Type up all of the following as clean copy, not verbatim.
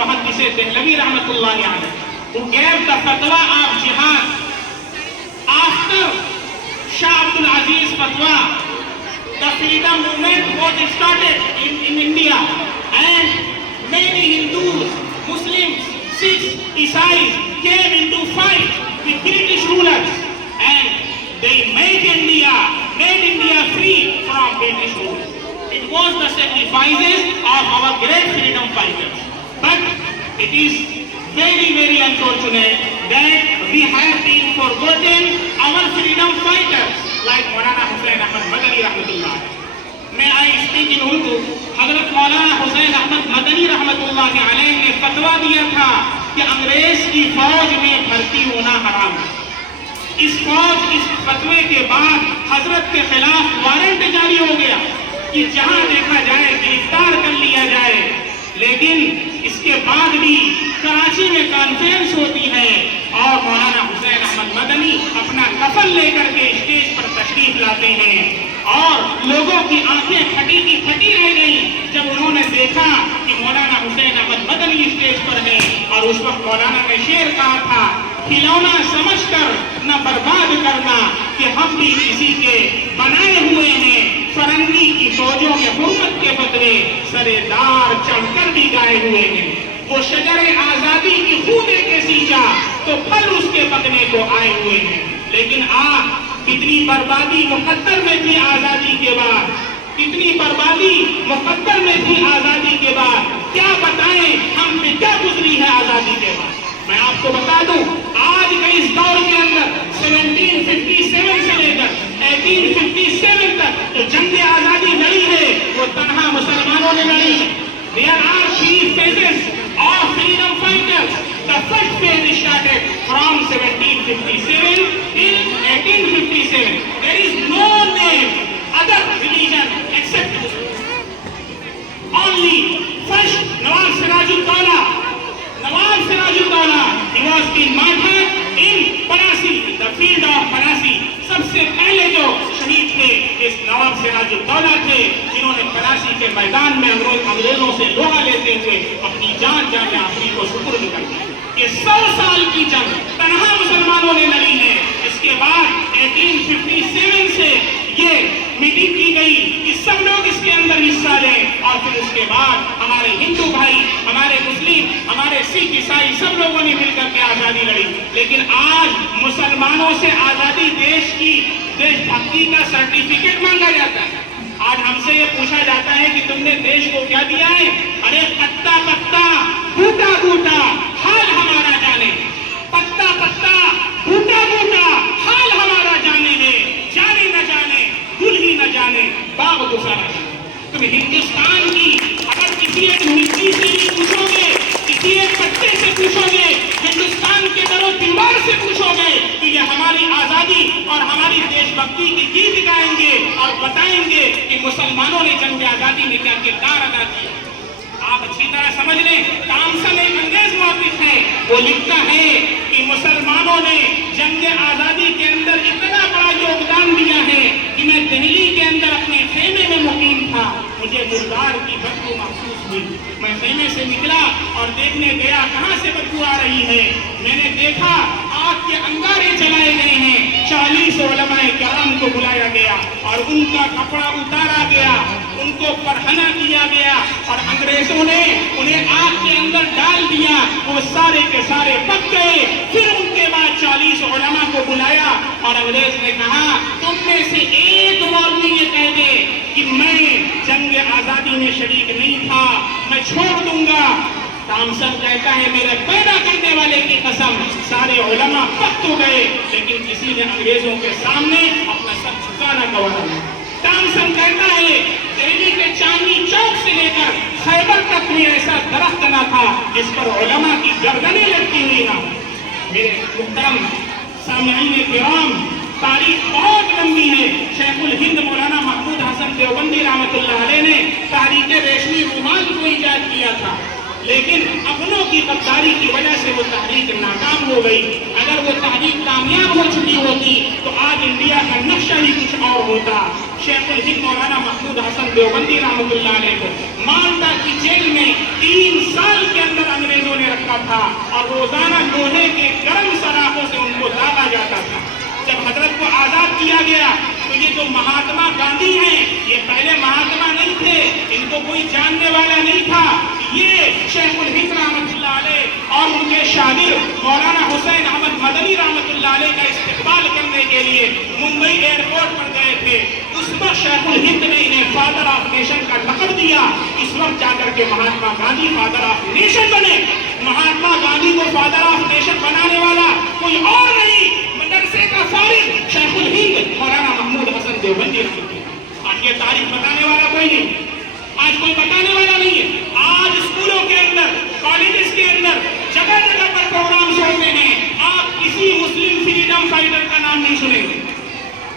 Muhaddis Dehlavi rahmatullahi alayhi, who gave the fatwa of jihad after Shah Abdul Aziz fatwa. The freedom movement was started in India, and many Hindus, Muslims, Sikhs, Isais came into fight with British rulers, and they made India free from British rule. It was the sacrifices of our great freedom fighters. But it is very, very unfortunate that we have been forgotten our freedom fighters like Maulana Hussain Ahmad Madani rahmatullah. May I speak in Urdu? Hazrat Maulana Hussain Ahmad Madani rahmatullah alayhi نے فتوا دیا تھا کہ انگریز کی فوج میں بھرتی ہونا حرام ہے. اس فتوے کے بعد حضرت کے خلاف وارنٹ جاری ہو گیا کہ جہاں دیکھا جائے گرفتار کر لیا جائے. لیکن اس کے بعد بھی کراچی میں کانفرنس ہوتی ہے اور مولانا حسین احمد مدنی اپنا کفن لے کر کے اسٹیج پر تشریف لاتے ہیں اور لوگوں کی آنکھیں پھٹی کی پھٹی رہ گئی جب انہوں نے دیکھا کہ مولانا حسین احمد مدنی اسٹیج پر ہے. اور اس وقت مولانا نے شعر کہا تھا, کھلونا سمجھ کر نہ برباد کرنا کہ ہم بھی کسی کے بنائے ہوئے ہیں. فرنگی کی فوجوں میں حرمت کے فتوے سرے دار چڑھ کر بھی گائے ہوئے ہیں. وہ شجر آزادی کی خودے کے سیچا تو پھل اس کے پکنے کو آئے ہوئے ہیں. لیکن کتنی بربادی مقدر میں تھی آزادی کے بعد, کتنی بربادی مقدر میں تھی آزادی کے بعد. کیا بتائیں ہم پہ کیا گزری ہے آزادی کے بعد. میں آپ کو بتا دوں, آج کے اس دور کے اندر 1757 سے لے کر 1857 تک جو جنگ آزادی لڑی ہے وہ تنہا مسلمانوں نے لڑی ہے. There are 3 phases of freedom fighters. The first phase started from 1757 till 1857. There is no name, other religion except Muslim. Only first Nawab Siraj-ud-Dawla. Nawab Siraj-ud-Dawla, he was being martyred in Banasi, the field of Banasi. سب سے پہلے جو شہید تھے اس نواب سراج الدولہ تھے, جنہوں نے بناسی کے میدان میں انگریزوں سے لوہا لیتے ہوئے اپنی جان جامع آفری کو سپرد کر دی. یہ 100 سال کی جنگ تنہا مسلمانوں نے لڑی ہے. اس کے بعد 1857 سے یہ میٹنگ کی گئی کہ سب لوگ اس کے اندر حصہ لیں, اور پھر اس کے بعد ہمارے ہندو بھائی, ہمارے مسلم, ہمارے سکھ, عیسائی سب لوگوں نے مل کر کے آزادی لڑی. لیکن آج مسلمانوں سے آزادی دیش بھکتی کا سرٹیفکیٹ مانگا جاتا ہے. آج ہم سے یہ پوچھا جاتا ہے کہ تم نے دیش کو کیا دیا ہے. ارے پتا پتا بوٹا بوٹا حال ہمارا جانے, پتا پتا بوٹا بوٹا حال ہمارا جانے ہے. جانے نہ جانے گل ہی نہ جانے باغ گزارا جانے. تم ہندوستان کی اگر کسی ایک مٹی سے بھی پوچھو گے, کسی ایک پتے سے پوچھو گے, ہندوستان کے در و دیوار سے پوچھو گے تو یہ ہماری آزادی اور ہماری دیش بھکتی کی گیت گائیں گے اور بتائیں گے کہ مسلمانوں نے جنگ آزادی میں کیا کردار ادا کیا. آپ اچھی طرح سمجھ لیں, تامسن ایک انگریز مورخ ہے, وہ لکھتا ہے کہ مسلمانوں نے جنگ آزادی کے اندر اتنا بڑا یوگدان دیا ہے کہ میں دہلی کے اندر اپنے خیمے میں مقیم تھا, مجھے مردار کی بدبو محسوس ہوئی. میں خیمے سے نکلا اور دیکھنے گیا کہاں سے بدبو آ رہی ہے. میں نے دیکھا آگ کے انگارے جلائے گئے ہیں. 40 علماء کرام کو بلایا گیا اور ان کا کپڑا اتارا گیا, ان کو پرہنا کیا گیا اور انگریزوں نے انہیں آگ کے اندر ڈال دیا. وہ سارے کے سارے پک گئے. پھر ان کے بعد 40 علماء کو بلایا اور انگریز نے کہا تم میں سے ایک مولوی یہ کہہ دے کہ میں جنگ آزادی میں شریک نہیں تھا, میں چھوڑ دوں گا. تامسن کہتا ہے میرے پیدا کرنے والے کی قسم سارے علماء پک تو گئے, لیکن کسی نے انگریزوں کے سامنے اپنا سر جھکانا گوارا نہیں. تامسن کہتا ہے دہلی کے چاندنی چوک سے لے کر خیبر تک کوئی ایسا درخت نہ تھا جس پر علماء کی گردنیں لٹکی ہوئی نہ. میرے محترم سامعین کرام, تاریخ بہت لمبی ہے. شیخ الہند مولانا محمود حسن دیوبندی رحمۃ اللہ علیہ نے تحریک ریشمی رومال کو ایجاد کیا تھا, لیکن اپنوں کی غداری کی وجہ سے وہ تحریک ناکام ہو گئی. اگر وہ تحریک کامیاب ہو چکی ہوتی تو آج انڈیا کا نقشہ ہی کچھ اور ہوتا. شیخ الہند مولانا محمود حسن دیوبندی رحمۃ اللہ علیہ کو مالٹا کی جیل میں 3 سال کے اندر انگریزوں نے رکھا تھا اور روزانہ لوہے کے گرم سراخوں سے ان کو داغا جاتا تھا۔ جب حضرت کو آزاد کیا گیا تو یہ جو مہاتما گاندھی ہیں یہ پہلے مہاتما نہیں تھے، ان کو کوئی جاننے والا نہیں تھا، یہ شیخ الہند رحمۃ اللہ علیہ اور ان کے شاگرد مولانا حسین احمد مدنی رحمۃ اللہ علیہ کا استقبال کرنے کے لیے ممبئی ایئرپورٹ پر گئے تھے۔ اس وقت شیخ الہند نے انہیں فادر آف نیشن کا لقب دیا۔ اس وقت جا کر کے Mahatma Gandhi father of nation بنے۔ مہاتما گاندھی کو فادر آف نیشن بنانے والا کوئی اور نہیں، مدرسے کا فارغ شیخ الہند مولانا محمود حسن دیوبندی رحمۃ اللہ۔ آج یہ تاریخ بتانے والا کوئی نہیں، آج کوئی بتانے والا نہیں ہے۔ آج اسکولوں کے اندر، کالجز کے اندر جگہ جگہ پر پروگرامز ہوتے ہیں، آپ کسی مسلم فریڈم فائٹر کا نام نہیں سنیں گے،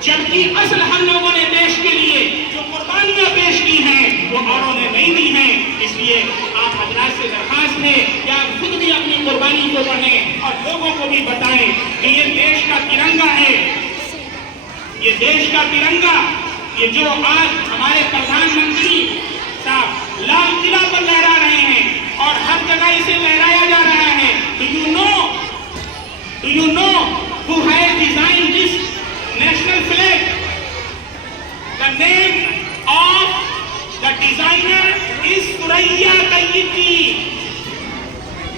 جبکہ اصل ہم لوگوں نے دیش کے لیے جو قربانیاں پیش کی ہیں وہ اوروں نے نہیں دی ہیں۔ اس لیے آپ حضرات سے درخواست ہے کہ آپ خود بھی اپنی قربانی کو پڑھیں اور لوگوں کو بھی بتائیں کہ یہ دیش کا ترنگا ہے، یہ دیش کا ترنگا، یہ جو آج ہمارے پردھان منتری صاحب لال قلعہ پر لہرا رہے ہیں اور ہر جگہ اسے لہرایا جا رہا ہے۔ Do you know who has designed this national flag? The name of the designer is Suraiya Tayyib.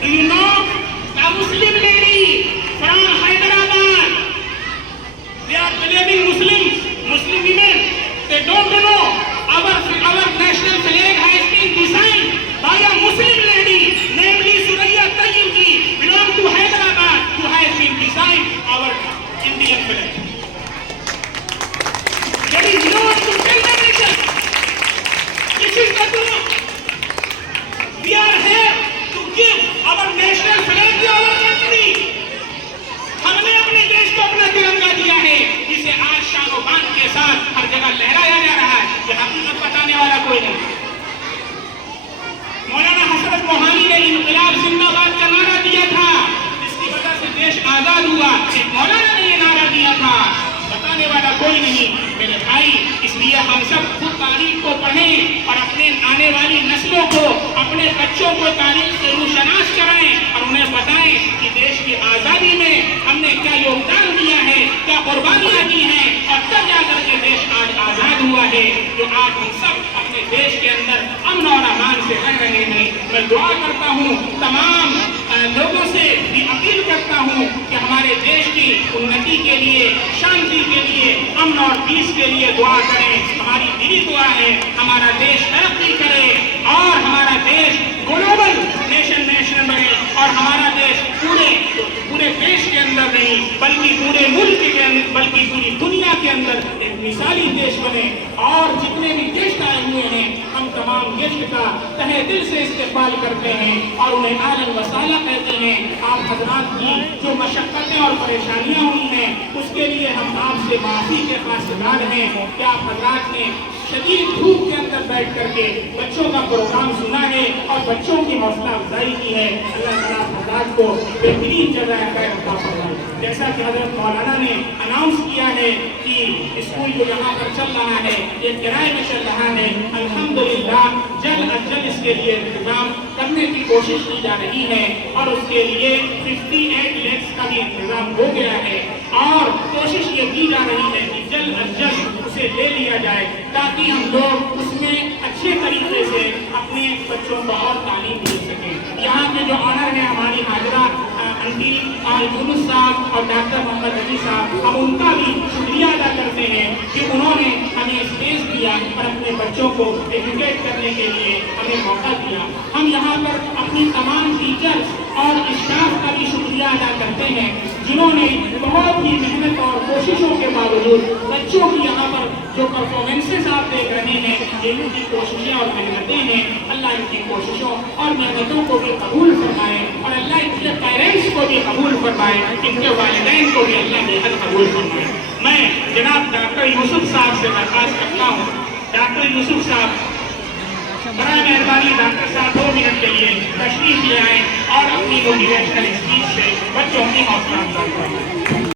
Do you know the Muslim lady from Hyderabad? They are believing Muslim women. They don't know our national flag has been designed by a Muslim lady, namely Suraiya Tayyib ji, belong to Hyderabad, who has been designed our Indian flag. There is no one to tell the nation. This is the truth. We are here to give our national flag to our country. ہم نے اپنے دیش کو اپنا ترنگا دیا ہے، جسے آج شان و بان کے ساتھ ہر جگہ لہرایا جا رہا ہے۔ یہ حقیقت بتانے والا کوئی نہیں۔ مولانا حسرت موہانی نے انقلاب زندہ باد کا نعرہ دیا تھا، جس کی وجہ سے دیش آزاد ہوا۔ ایک مولانا نے یہ نعرہ دیا تھا، بتانے والا کوئی نہیں۔ میرے بھائی، اس لیے ہم سب خود تاریخ کو پڑھیں اور اپنے آنے والی نسلوں کو، اپنے بچوں کو تاریخ سے روشناس کرائیں اور انہیں بتائیں کہ دیش کی آزادی میں ہم نے کیا یوگدان دیا ہے، کیا قربانیاں دی ہیں، اور تب جا کر کے دیش آج آزاد ہوا ہے، جو آج ہم سب اپنے دیش کے اندر امن اور امان سے رہ رہے ہیں۔ میں دعا کرتا ہوں، تمام لوگوں سے بھی اپیل کرتا ہوں کہ ہمارے دیش کی انتی کے لیے، شانتی کے لیے، امن اور پیس کے لیے دعا کریں۔ ہماری دلی دعا ہے ہمارا دیش ترقی کرے اور ہمارا دیش گلوبل نیشن بنے، اور ہمارا دیش پورے دیش کے اندر نہیں بلکہ پورے ملک کے اندر، بلکہ پوری دنیا کے اندر ایک مثالی دیش بنے۔ اور جتنے بھی گیسٹ آئے ہوئے ہیں، ہم تمام گیسٹ کا تہہ دل سے استقبال کرتے ہیں اور انہیں اہلاً و سہلاً کہتے ہیں۔ آپ حضرات کی جو مشقتیں اور پریشانیاں ہوئی ہیں، اس کے لیے ہم آپ سے معافی کے خواستگار ہیں کہ آپ حضرات نے شدید دھوپ کے اندر بیٹھ کر کے بچوں کا پروگرام سنا ہے اور بچوں کی حوصلہ افزائی کی ہے۔ اللہ تعالیٰ حضرات کو بہترین جزائے خیر عطا فرمائے۔ جیسا کہ حضرت مولانا نے اناؤنس کیا ہے کہ اسکول جو یہاں پر چل رہا ہے یہ کرائے میں چل رہا ہے، الحمدللہ جلد از جلد اس کے لیے انتظام کرنے کی کوشش کی جا رہی ہے اور اس کے لیے 58 لیکس کا بھی انتظام ہو گیا ہے، اور کوشش یہ کی جا رہی ہے کہ جلد از جلد اسے لے لیا جائے تاکہ ہم لوگ اس میں اچھے طریقے سے اپنے بچوں کو اور تعلیم دے سکیں۔ یہاں کے جو آنر ہیں ہماری حاضرہ انٹی یونس صاحب اور ڈاکٹر محمد علی صاحب، ہم ان کا بھی شکریہ ادا کرتے ہیں کہ انہوں نے ہمیں اسپیس دیا اور اپنے بچوں کو ایجوکیٹ کرنے کے لیے ہمیں موقع دیا۔ ہم یہاں پر اپنی تمام ٹیچرز اور اسٹاف کا بھی شکریہ ادا کرتے ہیں جنہوں نے بہت ہی محنت اور کوششوں کے باوجود بچوں کی یہاں پر جو پرفارمنسز آپ دیکھ رہے ہیں، یہ ان کی کوششیں اور محنتیں ہیں۔ اللہ ان کی کوششوں اور محنتوں کو بھی قبول فرمائے اور اللہ ان کے پیرنٹس کو بھی قبول فرمائے، ان کے والدین کو بھی اللہ بے حد قبول فرمائے۔ میں جناب ڈاکٹر یوسف صاحب سے درخواست کرتا ہوں، ڈاکٹر یوسف صاحب برائے مہربانی ڈاکٹر صاحب 2 منٹ کے لیے تشریف لے آئیں اور اپنی موٹیویشنل اسپیچ سے بچوں کی حوصلہ افزائی کریں۔